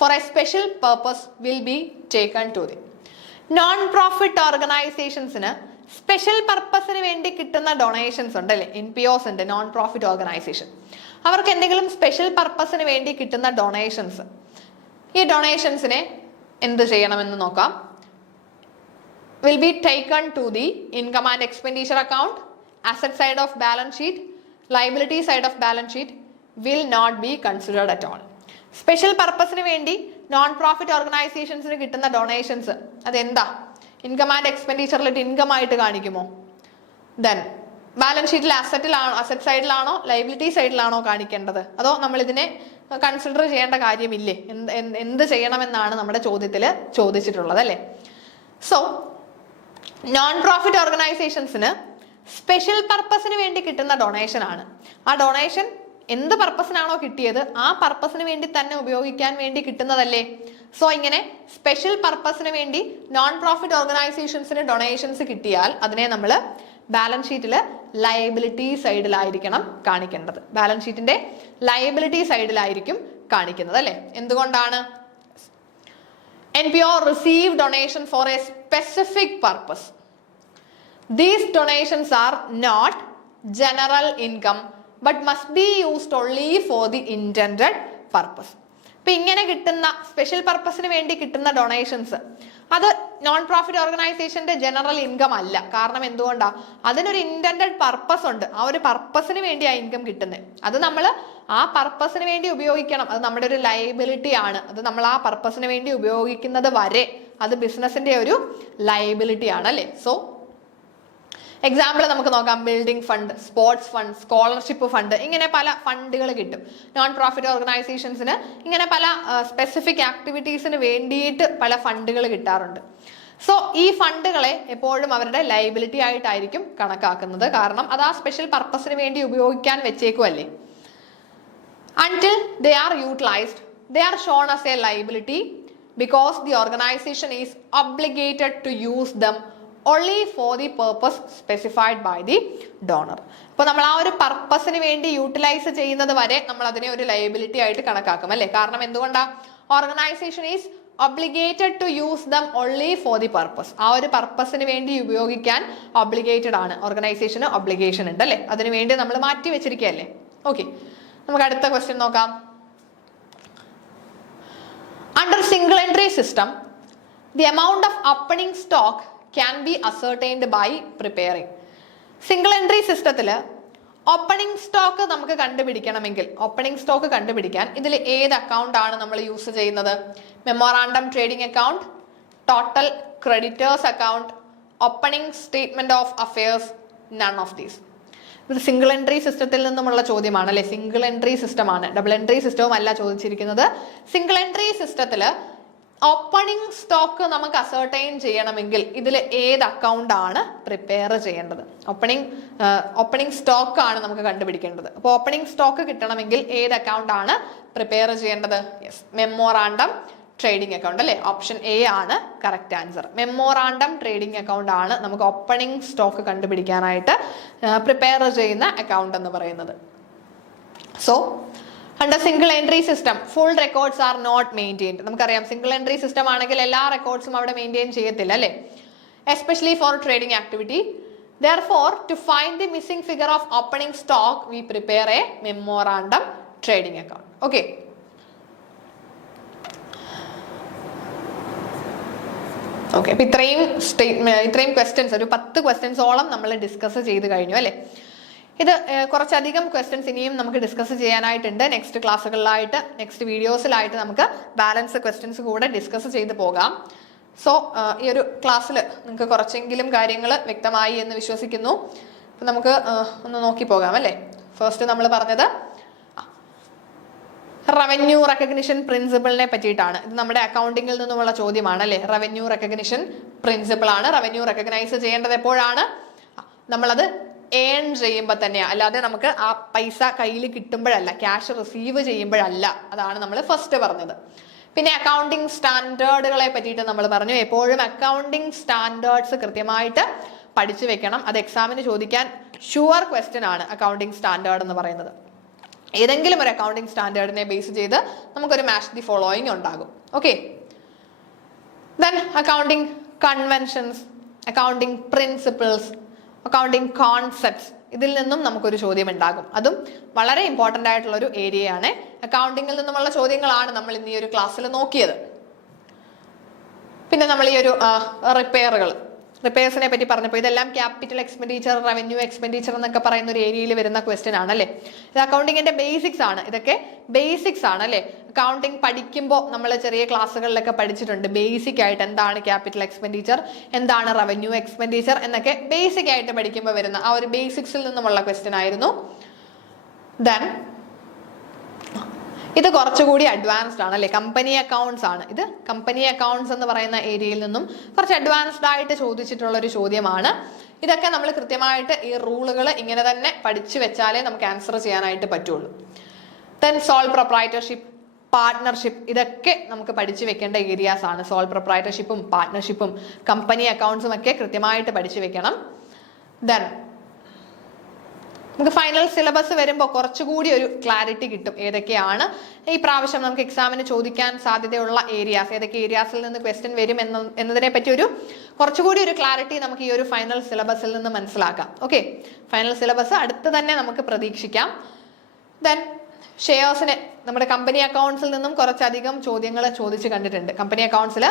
for a special purpose will be taken to the. Non profit ഓർഗനൈസേഷൻസിന് special പർപ്പസിന് വേണ്ടി കിട്ടുന്ന donations ഉണ്ട്, അല്ലേ? NPOs ഉണ്ട്, നോൺ പ്രോഫിറ്റ് ഓർഗനൈസേഷൻ. അവർക്ക് എന്തെങ്കിലും സ്പെഷ്യൽ പർപ്പസിന് വേണ്ടി കിട്ടുന്ന ഡൊണേഷൻസ് ഈ ഡൊണേഷൻസിനെ എന്ത് ചെയ്യണമെന്ന് നോക്കാം. will be taken to the income and expenditure account, asset side of balance sheet, liability side of balance sheet will not be considered at all. Special പർപ്പസിന് വേണ്ടി നോൺ പ്രോഫിറ്റ് ഓർഗനൈസേഷൻസിന് കിട്ടുന്ന ഡൊണേഷൻസ് അതെന്താ, ഇൻകം ആൻഡ് എക്സ്പെൻഡിച്ചറിലിട്ട് ഇൻകം ആയിട്ട് കാണിക്കുമോ? Then balance ഷീറ്റിൽ asset സൈഡിലാണോ liability സൈഡിലാണോ കാണിക്കേണ്ടത്? അതോ നമ്മൾ ഇതിനെ കൺസിഡർ ചെയ്യേണ്ട കാര്യമില്ലേ? എന്ത് ചെയ്യണമെന്നാണ് നമ്മുടെ ചോദ്യത്തിൽ ചോദിച്ചിട്ടുള്ളത് അല്ലേ. സോ നോൺ പ്രോഫിറ്റ് ഓർഗനൈസേഷൻസിന് സ്പെഷ്യൽ പർപ്പസിന് വേണ്ടി കിട്ടുന്ന ഡൊണേഷൻ ആണ്. ആ ഡൊണേഷൻ എന്ത് പർപ്പസിനാണോ കിട്ടിയത് ആ പർപ്പസിന് വേണ്ടി തന്നെ ഉപയോഗിക്കാൻ വേണ്ടി കിട്ടുന്നതല്ലേ. സോ ഇങ്ങനെ സ്പെഷ്യൽ പർപ്പസിന് വേണ്ടി നോൺ പ്രോഫിറ്റ് ഓർഗനൈസേഷൻസിന് ഡൊണേഷൻസ് കിട്ടിയാൽ അതിനെ നമ്മൾ ബാലൻസ് ഷീറ്റിൽ ലയബിലിറ്റി സൈഡിലായിരിക്കണം കാണിക്കേണ്ടത്. ബാലൻസ് ഷീറ്റിന്റെ ലയബിലിറ്റി സൈഡിലായിരിക്കും കാണിക്കുന്നത് അല്ലെ. എന്തുകൊണ്ടാണ്? NPO receive donation for a specific purpose. These donations are not general income but must be used only for the intended purpose. ഇപ്പൊ ഇങ്ങനെ കിട്ടുന്ന സ്പെഷ്യൽ പർപ്പസിന് വേണ്ടി കിട്ടുന്ന ഡൊണേഷൻസ് അത് നോൺ പ്രോഫിറ്റ് ഓർഗനൈസേഷന്റെ ജനറൽ ഇൻകം അല്ല. കാരണം എന്തുകൊണ്ടാ? അതിനൊരു ഇന്റൻഡഡ് പർപ്പസ് ഉണ്ട്. ആ ഒരു പർപ്പസിന് വേണ്ടി ആ ഇൻകം കിട്ടുന്നത്. അത് നമ്മൾ ആ പർപ്പസിന് വേണ്ടി ഉപയോഗിക്കണം. അത് നമ്മുടെ ഒരു ലയബിലിറ്റി ആണ്. അത് നമ്മൾ ആ പർപ്പസിന് വേണ്ടി ഉപയോഗിക്കുന്നത് വരെ അത് ബിസിനസിന്റെ ഒരു ലയബിലിറ്റി ആണ് അല്ലേ. സോ എക്സാമ്പിൾ നമുക്ക് നോക്കാം. Building fund, sports fund, scholarship fund, ഇങ്ങനെ പല ഫണ്ടുകൾ കിട്ടും. നോൺ പ്രോഫിറ്റ് ഓർഗനൈസേഷൻസിന് ഇങ്ങനെ പല സ്പെസിഫിക് ആക്ടിവിറ്റീസിന് വേണ്ടിയിട്ട് പല ഫണ്ടുകൾ കിട്ടാറുണ്ട്. സോ ഈ ഫണ്ടുകളെ എപ്പോഴും അവരുടെ ലയബിലിറ്റി ആയിട്ടായിരിക്കും കണക്കാക്കുന്നത്. കാരണം അത് ആ സ്പെഷ്യൽ പർപ്പസിന് വേണ്ടി ഉപയോഗിക്കാൻ വെച്ചേക്കുമല്ലേ. Until they are utilized, they are shown as a liability because the organization is obligated to use them only for the purpose specified by the donor. അപ്പോൾ നമ്മൾ ആ ഒരു പർപ്പസിന് വേണ്ടി യൂട്ടിലൈസ് ചെയ്യുന്നത് വരെ നമ്മൾ അതിനെ ഒരു ലയബിലിറ്റി ആയിട്ട് കണക്കാക്കും അല്ലേ. കാരണം എന്തുകൊണ്ടാ? Organization is obligated to use them only for the purpose. ആ ഒരു പർപ്പസിന് വേണ്ടി ഉപയോഗിക്കാൻ ഒബ്ലിഗേറ്റഡ് ആണ്. ഓർഗനൈസേഷന് ഒബ്ലിഗേഷൻ ഉണ്ട് അല്ലേ. അതിനു വേണ്ടി നമ്മൾ മാറ്റി വെച്ചിരിക്കുകയല്ലേ. ഓക്കെ, നമുക്ക് അടുത്ത ക്വസ്റ്റ്യൻ നോക്കാം. Under single entry system, the amount of opening stock can be ascertained by preparing. Single entry സിസ്റ്റത്തിൽ ഓപ്പണിംഗ് സ്റ്റോക്ക് നമുക്ക് കണ്ടുപിടിക്കണമെങ്കിൽ, ഓപ്പണിംഗ് സ്റ്റോക്ക് കണ്ടുപിടിക്കാൻ ഇതിൽ ഏത് അക്കൗണ്ട് ആണ് നമ്മൾ യൂസ് ചെയ്യുന്നത്? Memorandum trading account, total creditors account, opening statement of affairs, none of these. ഇത് single entry സിസ്റ്റത്തിൽ നിന്നുമുള്ള ചോദ്യമാണ് അല്ലെ. സിംഗിൾ എൻട്രി സിസ്റ്റം ആണ്, ഡബിൾ എൻട്രി സിസ്റ്റവും അല്ല ചോദിച്ചിരിക്കുന്നത്. സിംഗിൾ എൻട്രി സിസ്റ്റത്തിൽ ഓപ്പണിംഗ് സ്റ്റോക്ക് നമുക്ക് അസർട്ടൈൻ ചെയ്യണമെങ്കിൽ ഇതിൽ ഏത് അക്കൗണ്ട് ആണ് പ്രിപ്പയർ ചെയ്യേണ്ടത്? ഓപ്പണിംഗ് സ്റ്റോക്ക് ആണ് നമുക്ക് കണ്ടുപിടിക്കേണ്ടത്. അപ്പോൾ ഓപ്പണിംഗ് സ്റ്റോക്ക് കിട്ടണമെങ്കിൽ ഏത് അക്കൗണ്ട് ആണ് പ്രിപ്പയർ ചെയ്യേണ്ടത്? യെസ്, മെമ്മോറാണ്ടം ട്രേഡിംഗ് അക്കൗണ്ട് അല്ലേ. ഓപ്ഷൻ എ ആണ് correct answer. Memorandum trading account ആണ് നമുക്ക് ഓപ്പണിംഗ് സ്റ്റോക്ക് കണ്ടുപിടിക്കാനായിട്ട് പ്രിപ്പയർ ചെയ്യുന്ന അക്കൗണ്ട് എന്ന് പറയുന്നത്. So under single entry system full records are not maintained. നമുക്കറിയാം സിംഗിൾ എൻട്രി സിസ്റ്റം ആണെങ്കിൽ എല്ലാ റെക്കോർഡ്സും അവിടെ മെയിൻറ്റെയിൻ ചെയ്യത്തില്ല അല്ലേ, especially for trading activity. Therefore, to find the missing figure of opening stock, we prepare a memorandum trading account. Okay. Okay, അപ്പൊ ഇത്രയും questions, ഒരു 10 ക്വസ്റ്റ്യൻസോളം നമ്മൾ ഡിസ്കസ് ചെയ്ത് കഴിഞ്ഞു അല്ലേ. ഇത് കുറച്ചധികം ക്വസ്റ്റ്യൻസ് ഇനിയും നമുക്ക് ഡിസ്കസ് ചെയ്യാനായിട്ടുണ്ട്. നെക്സ്റ്റ് ക്ലാസ്സുകളിലായിട്ട്, നെക്സ്റ്റ് വീഡിയോസിലായിട്ട് നമുക്ക് ബാലൻസ് ക്വസ്റ്റ്യൻസ് കൂടെ ഡിസ്കസ് ചെയ്ത് പോകാം. സോ ഈ ഒരു ക്ലാസ്സിൽ നിങ്ങൾക്ക് കുറച്ചെങ്കിലും കാര്യങ്ങൾ വ്യക്തമായി എന്ന് വിശ്വസിക്കുന്നു. അപ്പം നമുക്ക് ഒന്ന് നോക്കി പോകാം അല്ലേ. ഫസ്റ്റ് നമ്മൾ പറഞ്ഞത് റവന്യൂ റെക്കഗ്നിഷൻ പ്രിൻസിപ്പിളിനെ പറ്റിയിട്ടാണ്. ഇത് നമ്മുടെ അക്കൗണ്ടിങ്ങിൽ നിന്നുമുള്ള ചോദ്യമാണ് അല്ലേ. റവന്യൂ റെക്കഗ്നിഷൻ പ്രിൻസിപ്പിൾ ആണ്. റവന്യൂ റെക്കഗ്നൈസ് ചെയ്യേണ്ടത് എപ്പോഴാണ്? നമ്മളത് ഏൺ ചെയ്യുമ്പോൾ തന്നെയാണ്, അല്ലാതെ നമുക്ക് ആ പൈസ കയ്യിൽ കിട്ടുമ്പോഴല്ല, ക്യാഷ് റിസീവ് ചെയ്യുമ്പോഴല്ല. അതാണ് നമ്മൾ ഫസ്റ്റ് പറഞ്ഞത്. പിന്നെ അക്കൗണ്ടിങ് സ്റ്റാൻഡേർഡുകളെ പറ്റിയിട്ട് നമ്മൾ പറഞ്ഞു. എപ്പോഴും അക്കൗണ്ടിങ് സ്റ്റാൻഡേർഡ്സ് കൃത്യമായിട്ട് പഠിച്ചു വെക്കണം. അത് എക്സാമിന് ചോദിക്കാൻ ഷുവർ ക്വസ്റ്റ്യൻ ആണ് അക്കൗണ്ടിങ് സ്റ്റാൻഡേർഡ് എന്ന് പറയുന്നത്. ഏതെങ്കിലും ഒരു അക്കൗണ്ടിങ് സ്റ്റാൻഡേർഡിനെ ബേസ് ചെയ്ത് നമുക്കൊരു മാച്ച് ദി ഫോളോയിങ് ഉണ്ടാകും. Okay, then accounting conventions, accounting principles, accounting concepts, ഇതിൽ നിന്നും നമുക്കൊരു ചോദ്യം ഉണ്ടാകും. അതും വളരെ ഇമ്പോർട്ടൻ്റ് ആയിട്ടുള്ള ഒരു ഏരിയയാണ് അക്കൗണ്ടിങ്ങിൽ നിന്നുമുള്ള ചോദ്യങ്ങളാണ് നമ്മൾ ഇന്ന് ഈ ഒരു ക്ലാസ്സിൽ നോക്കിയത്. പിന്നെ നമ്മൾ ഈ ഒരു റിപ്പയർസിനെ പറ്റി പറഞ്ഞപ്പോൾ ഇതെല്ലാം ക്യാപിറ്റൽ എക്സ്പെൻഡിച്ചർ, റവന്യൂ എക്സ്പെൻഡിച്ചർ എന്നൊക്കെ പറയുന്ന ഒരു ഏരിയയിൽ വരുന്ന ക്വസ്റ്റ്യൻ ആണ് അല്ലേ. ഇത് അക്കൗണ്ടിങ്ങിന്റെ ബേസിക്സ് ആണ്. ഇതൊക്കെ ബേസിക്സ് ആണ് അല്ലേ. അക്കൗണ്ടിങ് പഠിക്കുമ്പോൾ നമ്മൾ ചെറിയ ക്ലാസ്സുകളിലൊക്കെ പഠിച്ചിട്ടുണ്ട് ബേസിക് ആയിട്ട് എന്താണ് ക്യാപിറ്റൽ എക്സ്പെൻഡിച്ചർ, എന്താണ് റവന്യൂ എക്സ്പെൻഡിച്ചർ എന്നൊക്കെ ബേസിക് ആയിട്ട് പഠിക്കുമ്പോൾ വരുന്ന ആ ഒരു ബേസിക്സിൽ നിന്നുമുള്ള ക്വസ്റ്റ്യൻ ആയിരുന്നു. ദെൻ ഇത് കുറച്ചുകൂടി അഡ്വാൻസ്ഡ് ആണ് അല്ലെ. കമ്പനി അക്കൗണ്ട്സ് ആണ് ഇത്. കമ്പനി അക്കൗണ്ട്സ് എന്ന് പറയുന്ന ഏരിയയിൽ നിന്നും കുറച്ച് അഡ്വാൻസ്ഡ് ആയിട്ട് ചോദിച്ചിട്ടുള്ള ഒരു ചോദ്യമാണ്. ഇതൊക്കെ നമ്മൾ കൃത്യമായിട്ട് ഈ റൂളുകൾ ഇങ്ങനെ തന്നെ പഠിച്ചു വെച്ചാലേ നമുക്ക് ആൻസർ ചെയ്യാനായിട്ട് പറ്റുള്ളൂ. ദെൻ സോൾ പ്രൊപ്രൈറ്റർഷിപ്പ്, പാർട്ട്ണർഷിപ്പ്, ഇതൊക്കെ നമുക്ക് പഠിച്ചു വെക്കേണ്ട ഏരിയാസ് ആണ്. സോൾ പ്രൊപ്രൈറ്റർഷിപ്പും പാർട്ട്ണർഷിപ്പും കമ്പനി അക്കൗണ്ട്സും ഒക്കെ കൃത്യമായിട്ട് പഠിച്ചു വെക്കണം. ദെൻ നമുക്ക് ഫൈനൽ സിലബസ് വരുമ്പോൾ കുറച്ചുകൂടി ഒരു ക്ലാരിറ്റി കിട്ടും ഏതൊക്കെയാണ് ഈ പ്രാവശ്യം നമുക്ക് എക്സാമിന് ചോദിക്കാൻ സാധ്യതയുള്ള ഏരിയാസ്, ഏതൊക്കെ ഏരിയാസിൽ നിന്ന് ക്വസ്റ്റ്യൻ വരും എന്നതിനെ പറ്റി ഒരു കുറച്ചുകൂടി ഒരു ക്ലാരിറ്റി നമുക്ക് ഈ ഒരു ഫൈനൽ സിലബസിൽ നിന്ന് മനസ്സിലാക്കാം. ഓക്കെ, ഫൈനൽ സിലബസ് അടുത്ത് തന്നെ നമുക്ക് പ്രതീക്ഷിക്കാം. ദെൻ ഷെയർസിനെ നമ്മുടെ കമ്പനി അക്കൗണ്ട്സിൽ നിന്നും കുറച്ചധികം ചോദ്യങ്ങൾ ചോദിച്ച് കണ്ടിട്ടുണ്ട്. കമ്പനി അക്കൗണ്ട്സിൽ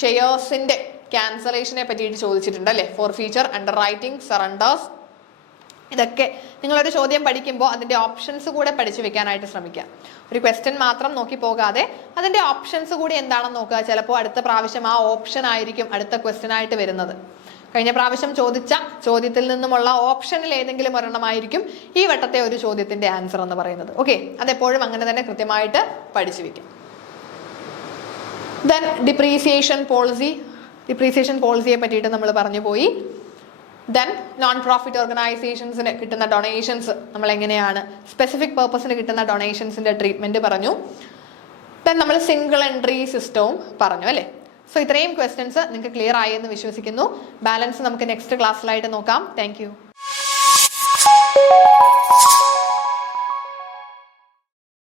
ഷെയർസിന്റെ ക്യാൻസലേഷനെ പറ്റിയിട്ട് ചോദിച്ചിട്ടുണ്ട് അല്ലെ. Forfeiture, underwriting, surrenders, ഇതൊക്കെ നിങ്ങളൊരു ചോദ്യം പഠിക്കുമ്പോൾ അതിന്റെ ഓപ്ഷൻസ് കൂടെ പഠിച്ചു വെക്കാനായിട്ട് ശ്രമിക്കുക. ഒരു ക്വസ്റ്റ്യൻ മാത്രം നോക്കി പോകാതെ അതിന്റെ ഓപ്ഷൻസ് കൂടി എന്താണെന്ന് നോക്കുക. ചിലപ്പോൾ അടുത്ത പ്രാവശ്യം ആ ഓപ്ഷൻ ആയിരിക്കും അടുത്ത ക്വസ്റ്റ്യൻ ആയിട്ട് വരുന്നത്. കഴിഞ്ഞ പ്രാവശ്യം ചോദിച്ച ചോദ്യത്തിൽ നിന്നുമുള്ള ഓപ്ഷനിൽ ഏതെങ്കിലും ഒരെണ്ണമായിരിക്കും ഈ വട്ടത്തെ ഒരു ചോദ്യത്തിന്റെ ആൻസർ എന്ന് പറയുന്നത്. ഓക്കെ, അതെപ്പോഴും അങ്ങനെ തന്നെ കൃത്യമായിട്ട് പഠിച്ചു വെക്കും. ദെൻ ഡിപ്രീസിയേഷൻ പോളിസിയെ പറ്റിയിട്ട് നമ്മൾ പറഞ്ഞു പോയി. ദെൻ നോൺ പ്രോഫിറ്റ് ഓർഗനൈസേഷൻസിന് കിട്ടുന്ന ഡൊണേഷൻസ് നമ്മൾ എങ്ങനെയാണ്, സ്പെസിഫിക് പേർപ്പസിന് കിട്ടുന്ന ഡൊണേഷൻസിന്റെ ട്രീറ്റ്മെന്റ് പറഞ്ഞു. ദെൻ നമ്മൾ സിംഗിൾ എൻട്രി സിസ്റ്റവും പറഞ്ഞു അല്ലേ. സോ ഇത്രയും ക്വസ്റ്റ്യൻസ് നിങ്ങൾക്ക് ക്ലിയർ ആയി എന്ന് വിശ്വസിക്കുന്നു. ബാലൻസ് നമുക്ക് നെക്സ്റ്റ് ക്ലാസ്സിലായിട്ട് നോക്കാം. താങ്ക്